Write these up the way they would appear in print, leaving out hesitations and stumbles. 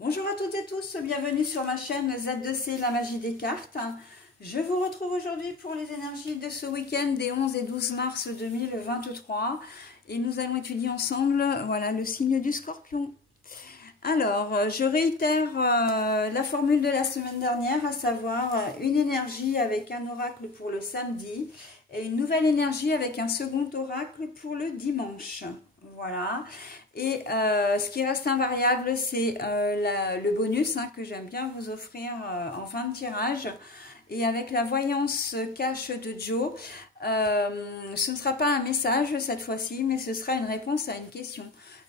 Bonjour à toutes et tous, bienvenue sur ma chaîne Z2C, la magie des cartes. Je vous retrouve aujourd'hui pour les énergies de ce week-end des 11 et 12 mars 2023. Et nous allons étudier ensemble, voilà, le signe du Scorpion. Alors, je réitère la formule de la semaine dernière, à savoir une énergie avec un oracle pour le samedi et une nouvelle énergie avec un second oracle pour le dimanche. Voilà. Et ce qui reste invariable, c'est le bonus que j'aime bien vous offrir en fin de tirage. Et avec la voyance cache de Joe, ce ne sera pas un message cette fois-ci, mais ce sera une réponse à une question.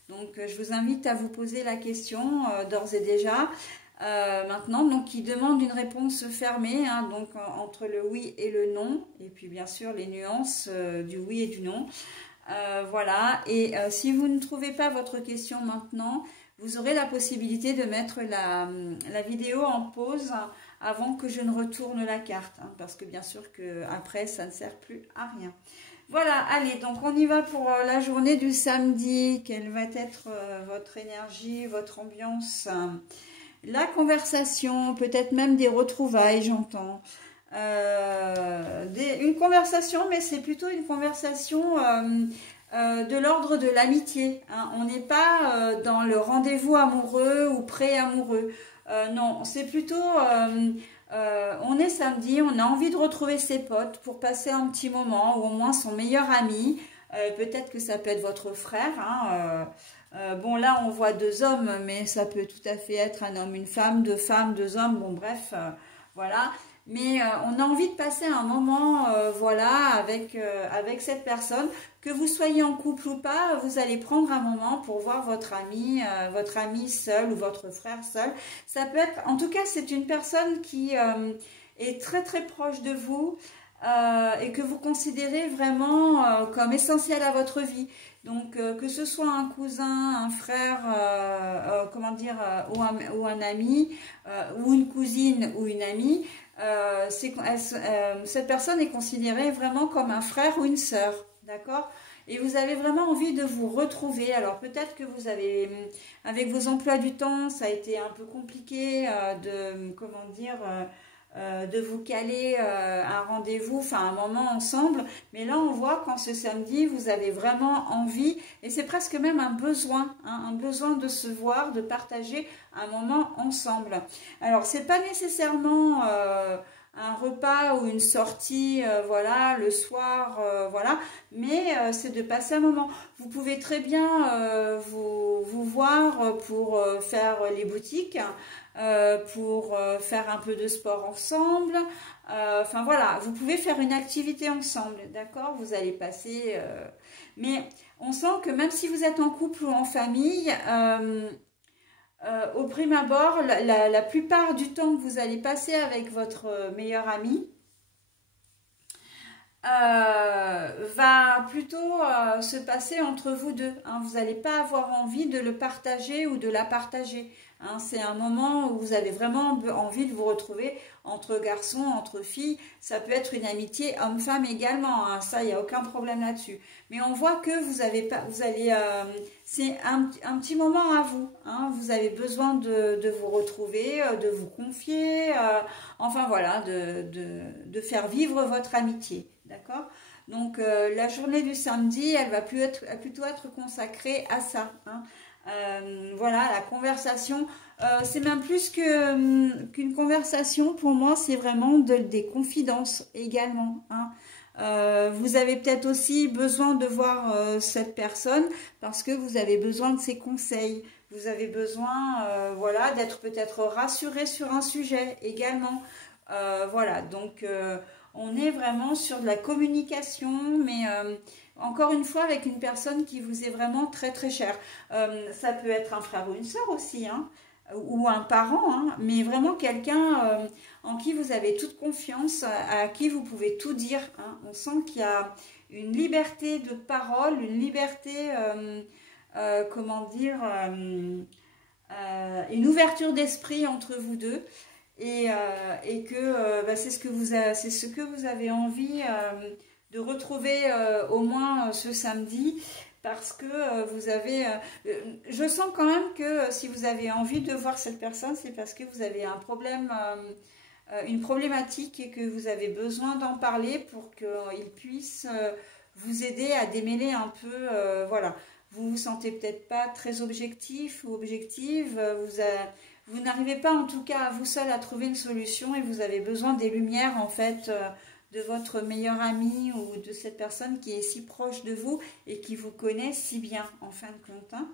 Donc, je vous invite à vous poser la question d'ores et déjà. Maintenant, donc, il demande une réponse fermée, donc entre le oui et le non, et puis bien sûr les nuances du oui et du non. Voilà, et si vous ne trouvez pas votre question maintenant, vous aurez la possibilité de mettre la vidéo en pause avant que je ne retourne la carte, parce que bien sûr que après ça ne sert plus à rien. Voilà, allez, donc on y va pour la journée du samedi. Quelle va être votre énergie, votre ambiance, la conversation, peut-être même des retrouvailles, j'entends. Une conversation, mais c'est plutôt une conversation de l'ordre de l'amitié. On n'est pas dans le rendez-vous amoureux ou pré-amoureux. Non, c'est plutôt... on est samedi, on a envie de retrouver ses potes pour passer un petit moment, ou au moins son meilleur ami. Peut-être que ça peut être votre frère. Bon, là, on voit deux hommes, mais ça peut tout à fait être un homme, une femme, deux hommes. Bon, bref, voilà. Mais on a envie de passer un moment, voilà, avec cette personne. Que vous soyez en couple ou pas, vous allez prendre un moment pour voir votre ami seul ou votre frère seul. Ça peut être, en tout cas, c'est une personne qui est très très proche de vous et que vous considérez vraiment comme essentiel à votre vie. Donc, que ce soit un cousin, un frère, comment dire, ou un ami, ou une cousine ou une amie, cette personne est considérée vraiment comme un frère ou une sœur, d'accord? Et vous avez vraiment envie de vous retrouver. Alors peut-être que vous avez, avec vos emplois du temps, ça a été un peu compliqué de vous caler un rendez-vous, enfin un moment ensemble. Mais là, on voit qu'en ce samedi, vous avez vraiment envie, et c'est presque même un besoin de se voir, de partager un moment ensemble. Alors, c'est pas nécessairement un repas ou une sortie, voilà, le soir, voilà, mais c'est de passer un moment. Vous pouvez très bien vous voir pour faire les boutiques, pour faire un peu de sport ensemble. Enfin voilà, vous pouvez faire une activité ensemble, d'accord? Vous allez passer... mais on sent que même si vous êtes en couple ou en famille, au prime abord, la plupart du temps que vous allez passer avec votre meilleur ami, va plutôt se passer entre vous deux. Vous n'allez pas avoir envie de le partager ou de la partager. C'est un moment où vous avez vraiment envie de vous retrouver entre garçons, entre filles. Ça peut être une amitié homme-femme également. Ça, il n'y a aucun problème là-dessus. Mais on voit que vous avez pas, vous allez, c'est un petit moment à vous. Vous avez besoin de vous retrouver, de vous confier. Enfin voilà, de faire vivre votre amitié. D'accord? Donc, la journée du samedi, elle va plutôt être consacrée à ça. Voilà, la conversation, c'est même plus qu'une conversation. Pour moi, c'est vraiment des confidences également. Vous avez peut-être aussi besoin de voir cette personne parce que vous avez besoin de ses conseils. Vous avez besoin, voilà, d'être peut-être rassuré sur un sujet également. Voilà, donc... on est vraiment sur de la communication, mais encore une fois avec une personne qui vous est vraiment très très chère. Ça peut être un frère ou une sœur aussi, ou un parent, mais vraiment quelqu'un en qui vous avez toute confiance, à qui vous pouvez tout dire. On sent qu'il y a une liberté de parole, une liberté, comment dire, une ouverture d'esprit entre vous deux. Et que c'est ce que vous avez envie de retrouver au moins ce samedi. parce que vous avez... je sens quand même que si vous avez envie de voir cette personne, c'est parce que vous avez un problème, une problématique et que vous avez besoin d'en parler pour qu'il puisse vous aider à démêler un peu, voilà. Vous vous sentez peut-être pas très objectif ou objective, vous n'arrivez pas en tout cas à vous seul à trouver une solution et vous avez besoin des lumières en fait de votre meilleur ami ou de cette personne qui est si proche de vous et qui vous connaît si bien en fin de compte. Hein.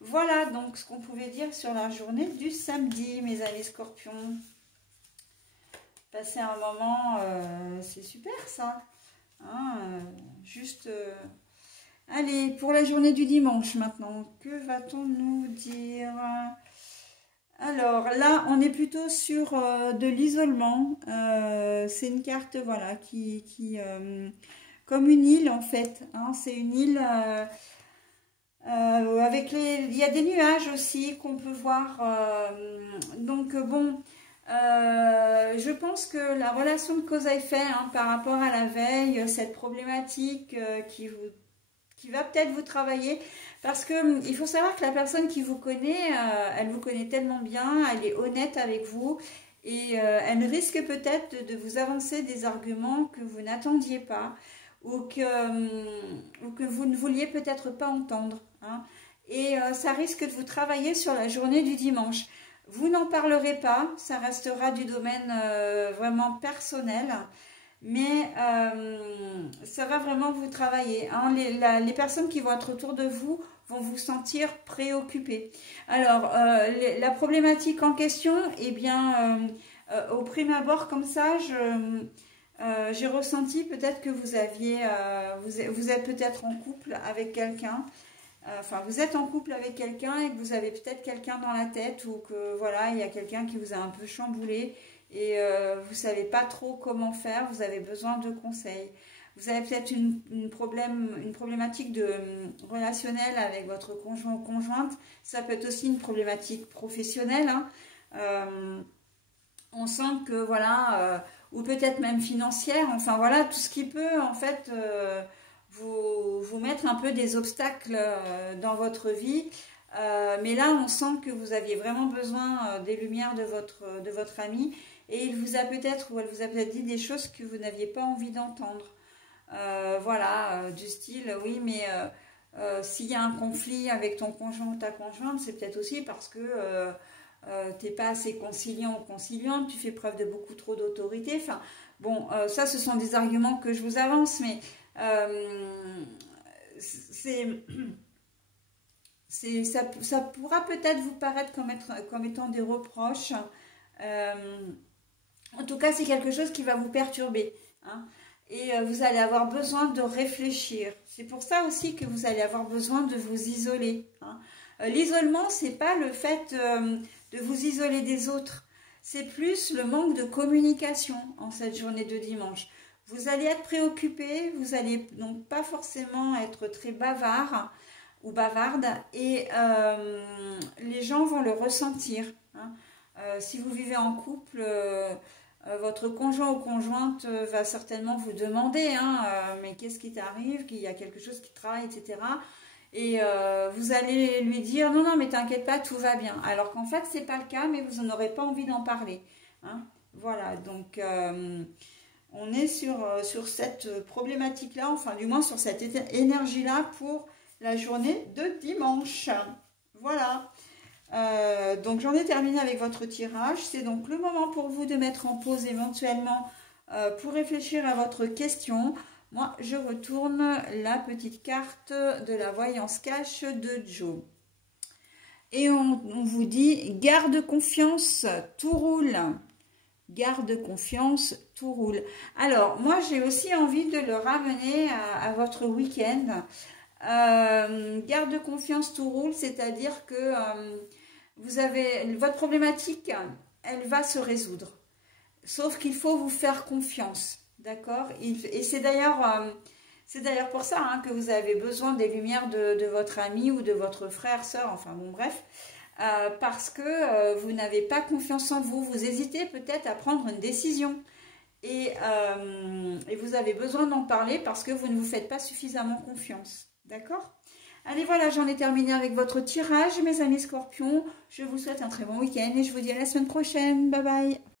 Voilà donc ce qu'on pouvait dire sur la journée du samedi, mes amis scorpions. Passer un moment, c'est super ça. Hein, juste... Allez, pour la journée du dimanche maintenant, que va-t-on nous dire? Alors là, on est plutôt sur de l'isolement. C'est une carte, voilà, qui comme une île en fait. Hein, c'est une île avec il y a des nuages aussi qu'on peut voir. Donc bon, je pense que la relation de cause à effet hein, par rapport à la veille, cette problématique qui va peut-être vous travailler, parce que il faut savoir que la personne qui vous connaît, elle vous connaît tellement bien, elle est honnête avec vous, et elle risque peut-être de vous avancer des arguments que vous n'attendiez pas, ou que vous ne vouliez peut-être pas entendre. Hein. Et ça risque de vous travailler sur la journée du dimanche. Vous n'en parlerez pas, ça restera du domaine vraiment personnel. Mais ça va vraiment vous travailler. Hein. Les personnes qui vont être autour de vous vont vous sentir préoccupés. Alors, la problématique en question, eh bien, au prime abord comme ça, j'ai ressenti peut-être que vous êtes peut-être en couple avec quelqu'un. Enfin, vous êtes en couple avec quelqu'un et que vous avez peut-être quelqu'un dans la tête ou que voilà, il y a quelqu'un qui vous a un peu chamboulé. Et vous ne savez pas trop comment faire, vous avez besoin de conseils. Vous avez peut-être une problématique relationnelle avec votre conjoint ou conjointe. Ça peut être aussi une problématique professionnelle. Hein. On sent que, voilà, ou peut-être même financière. Enfin, voilà, tout ce qui peut, en fait, vous mettre un peu des obstacles dans votre vie. Mais là, on sent que vous aviez vraiment besoin des lumières de votre ami. Et il vous a peut-être, ou elle vous a peut-être dit des choses que vous n'aviez pas envie d'entendre. Voilà, du style, oui, mais s'il y a un conflit avec ton conjoint ou ta conjointe, c'est peut-être aussi parce que tu n'es pas assez conciliant ou conciliante, tu fais preuve de beaucoup trop d'autorité. Enfin, bon, ça, ce sont des arguments que je vous avance, mais ça pourra peut-être vous paraître comme étant des reproches. En tout cas, c'est quelque chose qui va vous perturber. Hein, et vous allez avoir besoin de réfléchir. C'est pour ça aussi que vous allez avoir besoin de vous isoler. Hein. L'isolement, ce n'est pas le fait de vous isoler des autres. C'est plus le manque de communication en cette journée de dimanche. Vous allez être préoccupé, vous allez donc pas forcément être très bavard ou bavarde. Et les gens vont le ressentir. Hein. Si vous vivez en couple, votre conjoint ou conjointe va certainement vous demander mais qu'est-ce qui t'arrive, qu'il y a quelque chose qui travaille, etc. Et vous allez lui dire non, mais t'inquiète pas, tout va bien. Alors qu'en fait, c'est pas le cas, mais vous n'aurez pas envie d'en parler. Hein. Voilà, donc on est sur cette problématique-là, enfin du moins sur cette énergie-là pour la journée de dimanche. Voilà. Donc j'en ai terminé avec votre tirage. C'est donc le moment pour vous de mettre en pause éventuellement pour réfléchir à votre question. Moi, je retourne la petite carte de la voyance cash de Joe. Et on vous dit, garde confiance, tout roule. Garde confiance, tout roule. Alors, moi, j'ai aussi envie de le ramener à votre week-end. Garde confiance, tout roule, c'est-à-dire que votre problématique, elle va se résoudre. Sauf qu'il faut vous faire confiance, d'accord? Et c'est d'ailleurs pour ça que vous avez besoin des lumières de votre ami ou de votre frère, soeur, enfin bon bref, parce que vous n'avez pas confiance en vous. Vous hésitez peut-être à prendre une décision. Et vous avez besoin d'en parler parce que vous ne vous faites pas suffisamment confiance, d'accord? Allez, voilà, j'en ai terminé avec votre tirage, mes amis scorpions. Je vous souhaite un très bon week-end et je vous dis à la semaine prochaine. Bye bye.